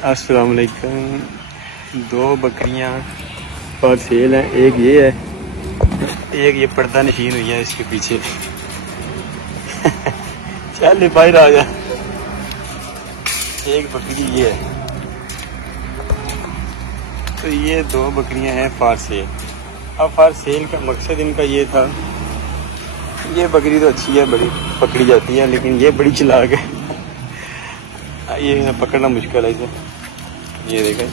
अस्सलाम वालेकुम। दो बकरियां पर सेल हैं, एक ये है, एक ये पर्दा नशीन हुई है इसके पीछे। चल बाहर आ जा। एक बकरी ये है, तो ये दो बकरियां हैं फॉर सेल। अब फॉर सेल का मकसद इनका ये था, ये बकरी तो अच्छी है, बड़ी पकड़ी जाती है, लेकिन ये बड़ी चालाक है। ये पकड़ना मुश्किल है इसे। ये देखें,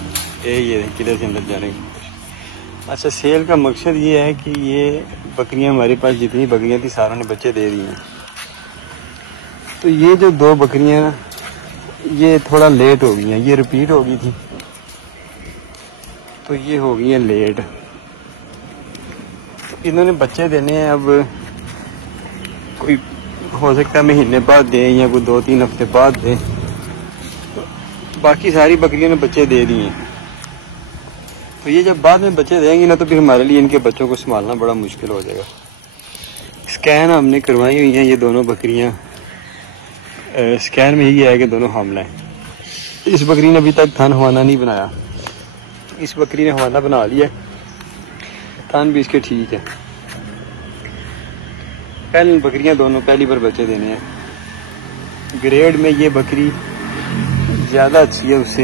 ये किधर से अंदर जाने की। अच्छा, सेल का मकसद ये है कि ये बकरियां, हमारे पास जितनी बकरियां थी सारों ने बच्चे दे दिए हैं। तो ये जो दो बकरियां ना, ये थोड़ा लेट हो गई हैं, ये रिपीट हो गई थी, तो ये हो गई है लेट। तो इन्होंने बच्चे देने हैं, अब कोई हो सकता है महीने बाद दें या कोई 2-3 हफ्ते बाद दें। बाकी सारी बकरियों ने बच्चे दे दिए। तो ये जब बाद में बच्चे देंगी ना, तो फिर हमारे लिए इनके बच्चों को संभालना बड़ा मुश्किल हो जाएगा। स्कैन हमने करवाई हुई हैं, ये दोनों बकरियां स्कैन में यही है कि दोनों हामला हैं। इस बकरी ने अभी तक थन हवाना नहीं बनाया, इस बकरी ने हवाना बना लिया, थन भी इसके ठीक है। पहली बकरियां दोनों पहली बार बच्चे देने हैं। ग्रेड में ये बकरी ज़्यादा अच्छी है उससे।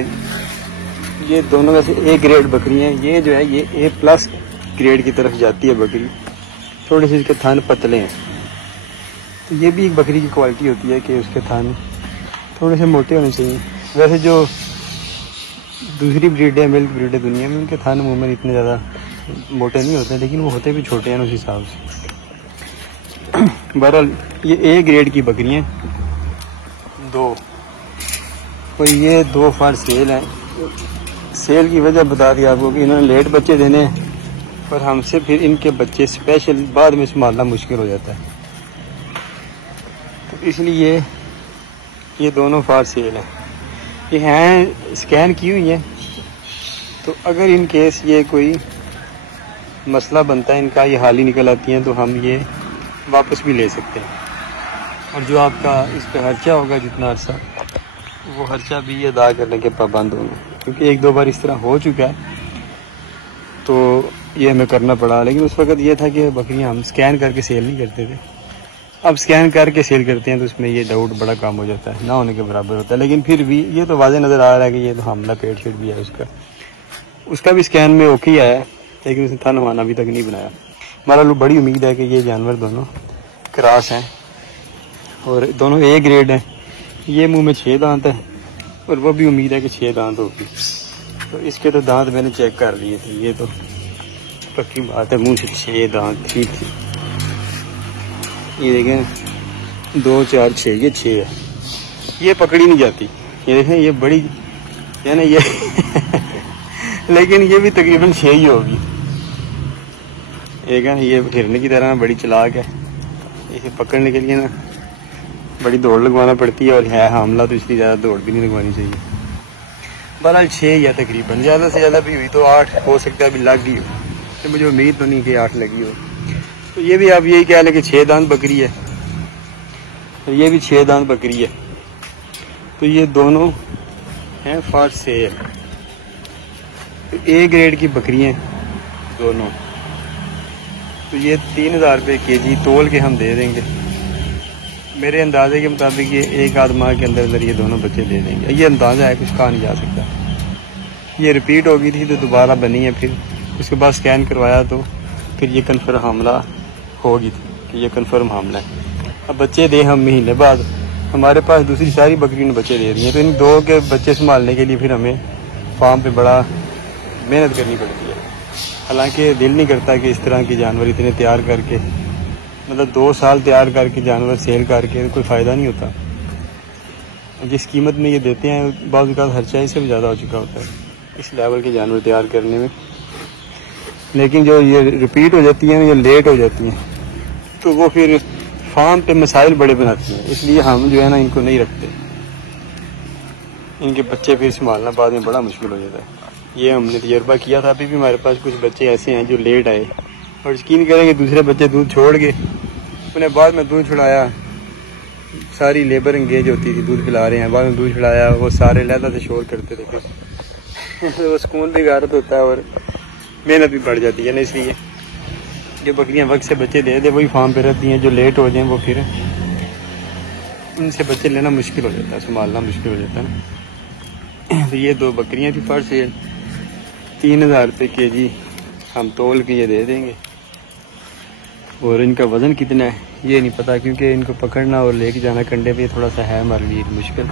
ये दोनों वैसे ए ग्रेड बकरी हैं, ये जो है ये A+ ग्रेड की तरफ जाती है बकरी। थोड़े से इसके थान पतले हैं, तो ये भी एक बकरी की क्वालिटी होती है कि उसके थान थोड़े से मोटे होने चाहिए। वैसे जो दूसरी ब्रीड है, मिल्क ब्रीड है दुनिया में, उनके थान अमूमन इतने ज़्यादा मोटे नहीं होते, लेकिन वो होते भी छोटे हैं उस हिसाब से। बहरहाल ये A ग्रेड की बकरी हैं दो। तो ये दो फॉर सेल हैं। सेल की वजह बता दी आपको कि इन्होंने लेट बच्चे देने हैं, पर हमसे फिर इनके बच्चे स्पेशल बाद में संभालना मुश्किल हो जाता है, तो इसलिए ये दोनों फॉर सेल हैं। ये हैं स्कैन की हुई हैं, तो अगर इन केस ये कोई मसला बनता है इनका, ये हाल ही निकल आती हैं, तो हम ये वापस भी ले सकते हैं। और जो आपका इस पर खर्चा होगा जितना अर्सा, वो खर्चा भी अदा करने के पाबंद होंगे, क्योंकि 1-2 बार इस तरह हो चुका है, तो ये हमें करना पड़ा। लेकिन उस वक़्त ये था कि बकरियां हम स्कैन करके सेल नहीं करते थे, अब स्कैन करके सेल करते हैं, तो उसमें ये डाउट बड़ा कम हो जाता है, ना होने के बराबर होता है। लेकिन फिर भी ये तो वाज़ेह नज़र आ रहा है कि ये तो हमला पेट शेट भी है उसका भी स्कैन में ओके आया है, लेकिन उसने थन हवाना अभी तक नहीं बनाया। हमारा लोग बड़ी उम्मीद है कि ये जानवर दोनों क्रॉस हैं और दोनों A ग्रेड हैं। ये मुंह में 6 दांत है और वो भी उम्मीद है कि 6 दांत होगी। तो इसके तो दांत मैंने चेक कर लिए थे, ये तो पक्की बात है, मुंह से 6 दांत ठीक थी। ये देखें 2, 4, 6, ये 6 है। ये पकड़ी नहीं जाती, ये देखें ये बड़ी है ना ये लेकिन ये भी तकरीबन 6 ही होगी। एक है ये हिरने की तरह बड़ी चालाक है, इसे पकड़ने के लिए ना बड़ी दौड़ लगवाना पड़ती है, और है हमला तो इसलिए ज़्यादा दौड़ भी नहीं लगवानी चाहिए। बहरहाल 6 या तकरीबन, ज़्यादा से ज़्यादा भी हुई तो 8 हो सकता है, अभी लग गई हो, तो मुझे उम्मीद तो नहीं कि 8 लगी हो। तो ये भी आप यही कह लें कि 6 दांत बकरी है, और ये भी 6 दांत बकरी है। तो ये दोनों हैं फॉर सेल। A ग्रेड की बकरी हैं दोनों, तो ये 3000 रुपये kg तोल के हम दे देंगे। मेरे अंदाजे के मुताबिक ये 1 आध माह के अंदर अंदर ये दोनों बच्चे दे देंगे। ये अंदाज़ा है, कुछ कहा नहीं जा सकता। ये रिपीट हो गई थी तो दोबारा बनी है, फिर उसके बाद स्कैन करवाया तो फिर ये कन्फर्म हमला होगी थी कि ये कन्फर्म हमला है। अब बच्चे दे हम महीने बाद, हमारे पास दूसरी सारी बकरी ने बच्चे दे दिए, तो इन दो के बच्चे संभालने के लिए फिर हमें फार्म पे बड़ा मेहनत करनी पड़ती है। हालांकि दिल नहीं करता कि इस तरह के जानवर इतने तैयार करके, मतलब 2 साल तैयार करके जानवर सेल करके कोई फ़ायदा नहीं होता। जिस कीमत में ये देते हैं बाज़ का खर्चा इससे भी ज़्यादा हो चुका होता है इस लेवल के जानवर तैयार करने में। लेकिन जो ये रिपीट हो जाती हैं, ये लेट हो जाती हैं, तो वो फिर फार्म पे मसाइल बड़े बनाती हैं, इसलिए हम जो है ना इनको नहीं रखते। इनके बच्चे फिर संभालना बाद में बड़ा मुश्किल हो जाता है। ये हमने तजर्बा किया था। अभी भी हमारे पास कुछ बच्चे ऐसे हैं जो लेट आए, और यकीन करेंगे दूसरे बच्चे दूध छोड़ गए, उन्हें बाद में दूध छुड़ाया सारी लेबर इंगेज होती थी, दूध पिला रहे हैं, बाद में दूध पिलाया, वो सारे लहदा से शोर करते थे, फिर वो सुकून भी गारत होता है और मेहनत भी बढ़ जाती है ना। इसलिए जो बकरियां वक्त से बच्चे दे दे वही फार्म पे रहती हैं, जो लेट हो जाएं वो फिर उनसे बच्चे लेना मुश्किल हो जाता है, संभालना मुश्किल हो जाता है ना। तो ये 2 बकरियां थी फॉर सेल, 3000 रुपये केजी हम तोल के ये दे देंगे। और इनका वज़न कितना है ये नहीं पता, क्योंकि इनको पकड़ना और लेके जाना कंडे पे थोड़ा सा है हमारे लिए मुश्किल।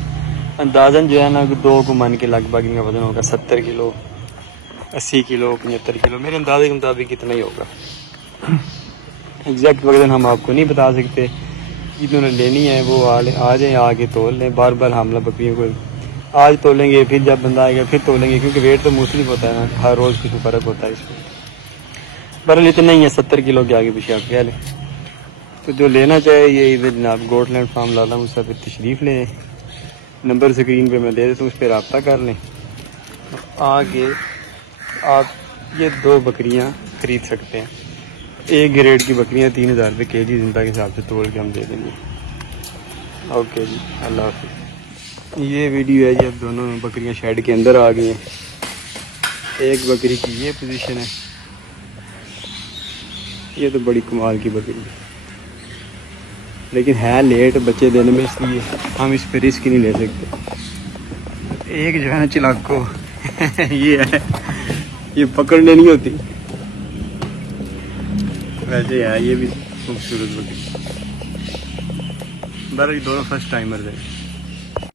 अंदाज़न जो है ना 2 को मान के लगभग इनका वज़न होगा 70 किलो, 80 किलो, 75 किलो, मेरे अंदाजे के मुताबिक कितना ही होगा। एग्जैक्ट वज़न हम आपको नहीं बता सकते। जिन्होंने लेनी है वो आ जाए, आके तोल लें। बार बार हमला बकरियों को आज तोलेंगे, फिर जब बंदा आएगा फिर तोलेंगे, क्योंकि वेट तो मुख्तलिफ होता है ना, हर रोज़ कुछ फ़र्क होता है इसमें। बरल इतना ही है, 70 किलो के आगे पीछे आप कह लें। तो जो लेना चाहे ये इधर जनाब गोटलैंड फार्म लाला मुसा पे तशरीफ़ लें, नंबर स्क्रीन पे मैं दे देता हूँ, उस पर रब्ता कर लें। आगे आप ये 2 बकरियाँ ख़रीद सकते हैं। एक ग्रेड की बकरियाँ 3000 रुपये केजी जिंदा के हिसाब से तोड़ के हम दे देंगे। ओके जी, अल्लाह हाफ़िज़। ये वीडियो है जी, अब दोनों बकरियाँ शेड के अंदर आ गई हैं। एक बकरी की ये पोजीशन है, ये तो बड़ी कमाल की बकरी है, लेकिन है लेट बच्चे देने में, इसलिए हम इस पर रिस्क नहीं ले सकते। एक जो है ना चिलाको ये है, ये पकड़ने नहीं होती, वैसे है ये भी खूबसूरत बकरी। बरं दोनों फर्स्ट टाइमर है।